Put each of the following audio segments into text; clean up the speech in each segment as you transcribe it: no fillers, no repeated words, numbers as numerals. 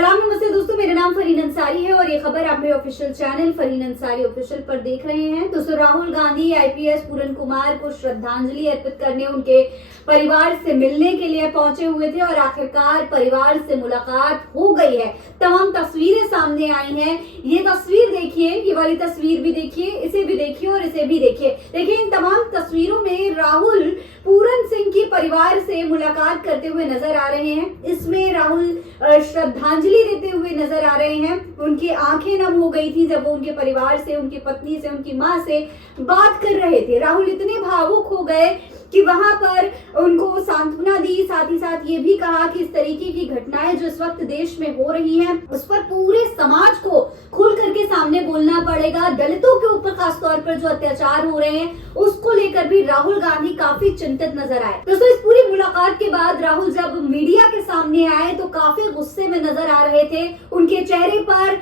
सलाम नमस्ते दोस्तों, मेरा नाम फरीन अंसारी है और ये खबर आप मेरे official channel Fareen Ansari official पर देख रहे हैं। दोस्तों, राहुल गांधी आईपीएस पूरन कुमार को श्रद्धांजलि अर्पित करने उनके परिवार से मिलने के लिए पहुंचे हुए थे और आखिरकार परिवार से मुलाकात हो गई है। तमाम तस्वीरें सामने आई हैं। ये तस्वीर देखिए, ये वाली तस्वीर भी देखिए, इसे भी देखिए और इसे भी देखिए। देखिए, इन तमाम तस्वीरों में राहुल पूरन सिंह की परिवार से मुलाकात करते हुए नजर आ रहे हैं। इसमें राहुल श्रद्धांजलि देते हुए नजर आ रहे हैं। उनकी आंखें नम हो गई थी जब वो उनके परिवार से, उनकी पत्नी से, उनकी माँ से बात कर रहे थे। राहुल इतने भावुक हो गए कि वहां पर उनको सांत्वना दी, साथ ही साथ ये भी कहा कि इस तरीके की घटनाएं जो इस वक्त देश में हो रही हैं, उस पर पूरे समाज को खुल करके सामने बोलना पड़ेगा। दलितों के ऊपर खासतौर पर जो अत्याचार हो रहे हैं उसको लेकर भी राहुल गांधी काफी चिंतित नजर आए। दोस्तों, इस पूरी मुलाकात के बाद राहुल जब मीडिया के सामने आए तो काफी गुस्से में नजर आ रहे थे। उनके चेहरे पर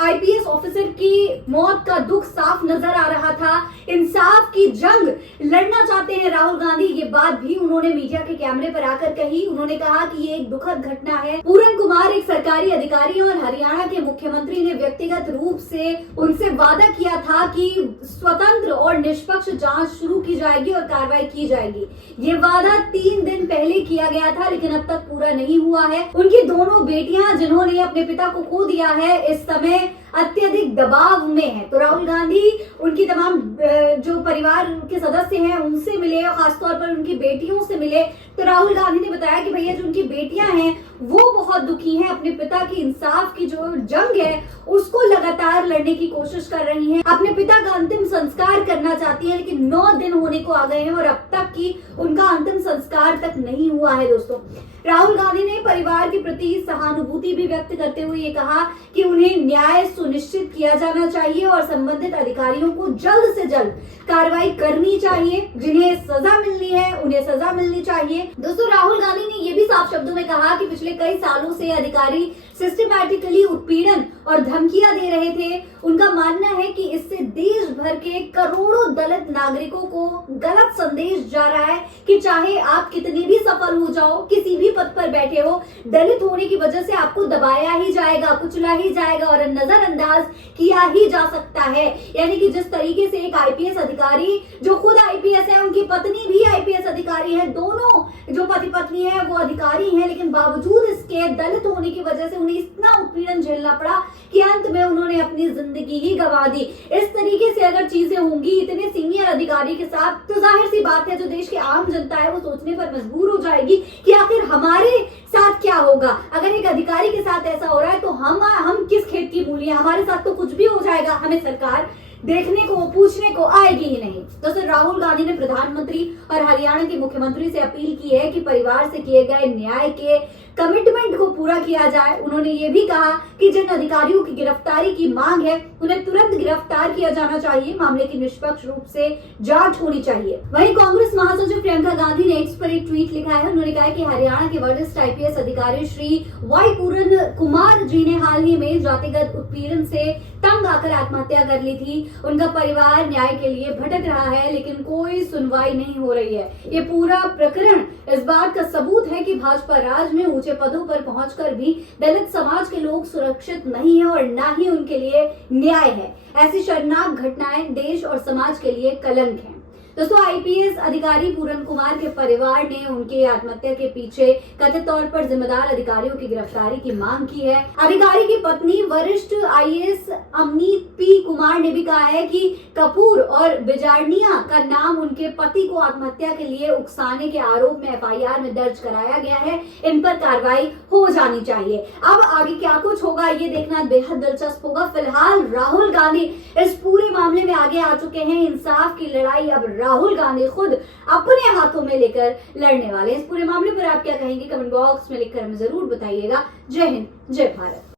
आईपीएस ऑफिसर की मौत का दुख साफ नजर आ रहा था। इंसाफ की जंग लड़ना चाहते हैं राहुल गांधी, ये बात भी उन्होंने मीडिया के कैमरे पर आकर कही। उन्होंने कहा कि ये एक दुखद घटना है। पूरन कुमार एक सरकारी अधिकारी और हरियाणा के मुख्यमंत्री ने व्यक्तिगत रूप से उनसे वादा किया था कि स्वतंत्र और निष्पक्ष जांच शुरू की जाएगी और कार्रवाई की जाएगी। ये वादा 3 दिन पहले किया गया था, लेकिन अब तक पूरा नहीं हुआ है। उनकी दोनों बेटियां जिन्होंने अपने पिता को खो दिया है, इस समय अत्यधिक दबाव में है। तो राहुल गांधी उनकी तमाम जो परिवार के सदस्य हैं उनसे मिले और खासतौर पर उनकी बेटियों से मिले। तो राहुल गांधी ने बताया कि भैया जो उनकी बेटियां हैं वो बहुत दुखी हैं, अपने पिता की इंसाफ की जो जंग है उसको लगातार लड़ने की कोशिश कर रही हैं। अपने पिता का अंतिम संस्कार करना चाहती हैं, लेकिन 9 दिन होने को आ गए हैं और अब तक की उनका अंतिम संस्कार तक नहीं हुआ है। दोस्तों, राहुल गांधी ने परिवार के प्रति सहानुभूति भी व्यक्त करते हुए ये कहा कि उन्हें न्याय सुनिश्चित किया जाना चाहिए और संबंधित अधिकारियों को जल्द से जल्द कार्रवाई करनी चाहिए। जिन्हें सजा मिलनी है उन्हें सजा मिलनी चाहिए। दोस्तों, राहुल गांधी ने ये भी साफ शब्दों में कहा कि पिछले कई सालों से अधिकारी सिस्टमैटिकली उत्पीड़न और धमकियां दे रहे थे। उनका मानना है कि इससे देश भर के करोड़ों दलित नागरिकों को गलत संदेश जा रहा है कि चाहे आप कितने भी सफल हो जाओ, किसी भी पद पर बैठे हो, दलित होने की वजह से आपको दबाया ही जाएगा, कुचला ही जाएगा और नजरअंदाज किया ही जा सकता है। यानी कि जिस तरीके से एक आईपीएस अधिकारी जो खुद आईपीएस है, उनकी पत्नी भी आईपीएस अधिकारी है, दोनों जो पति पत्नी है वो अधिकारी हैं, लेकिन बावजूद इसके दलित होने की वजह से उन्हें इतना उत्पीड़न झेलना पड़ा कि अंत में उन्होंने अपनी जिंदगी ही गंवा दी। इस तरीके से अगर चीजें होंगी इतने सीनियर अधिकारी के साथ, तो जाहिर सी बात है जो देश की आम जनता है वो सोचने पर मजबूर हो जाएगी कि आखिर हमारे साथ क्या होगा। अगर एक अधिकारी के साथ ऐसा हो रहा है तो हम किस खेत की मूली है, हमारे साथ तो कुछ भी हो जाएगा, हमें सरकार देखने को पूछने को आएगी ही नहीं। दोस्तों, राहुल गांधी ने प्रधानमंत्री और हरियाणा के मुख्यमंत्री से अपील की है कि परिवार से किए गए न्याय के कमिटमेंट को पूरा किया जाए। उन्होंने ये भी कहा कि जिन अधिकारियों की गिरफ्तारी की मांग है उन्हें तुरंत गिरफ्तार किया जाना चाहिए। मामले की निष्पक्ष रूप से जांच होनी चाहिए। वहीं कांग्रेस महासचिव प्रियंका गांधी ने एक्स पर एक ट्वीट लिखा है। उन्होंने कहा कि हरियाणा के वरिष्ठ आईपीएस अधिकारी श्री वाई पूरन कुमार जी ने हाल ही में जातिगत उत्पीड़न से तंग आकर आत्महत्या कर ली थी। उनका परिवार न्याय के लिए भटक रहा है, लेकिन कोई सुनवाई नहीं हो रही है। ये पूरा प्रकरण इस बात का सबूत है कि भाजपा राज में ऊंचे पदों पर पहुंचकर भी दलित समाज के लोग सुरक्षित नहीं है और ना ही उनके लिए न्याय है। ऐसी शर्मनाक घटनाएं देश और समाज के लिए कलंक है। दोस्तों, आईपीएस अधिकारी पूरन कुमार के परिवार ने उनके आत्महत्या के पीछे कथित तौर पर जिम्मेदार अधिकारियों की गिरफ्तारी की मांग की है। अधिकारी की पत्नी वरिष्ठ आईएएस अमनीत पी कुमार ने भी कहा है कि कपूर और बिजारनिया का नाम उनके पति को आत्महत्या के लिए उकसाने के आरोप में एफआईआर में दर्ज कराया गया है। इन पर कार्रवाई हो जानी चाहिए। अब आगे क्या कुछ होगा ये देखना बेहद दिलचस्प होगा। फिलहाल राहुल गांधी इस पूरे मामले में आगे आ चुके हैं। इंसाफ की लड़ाई अब राहुल गांधी खुद अपने हाथों में लेकर लड़ने वाले। इस पूरे मामले पर आप क्या कहेंगे, कमेंट बॉक्स में लिखकर हमें जरूर बताइएगा। जय हिंद, जय भारत।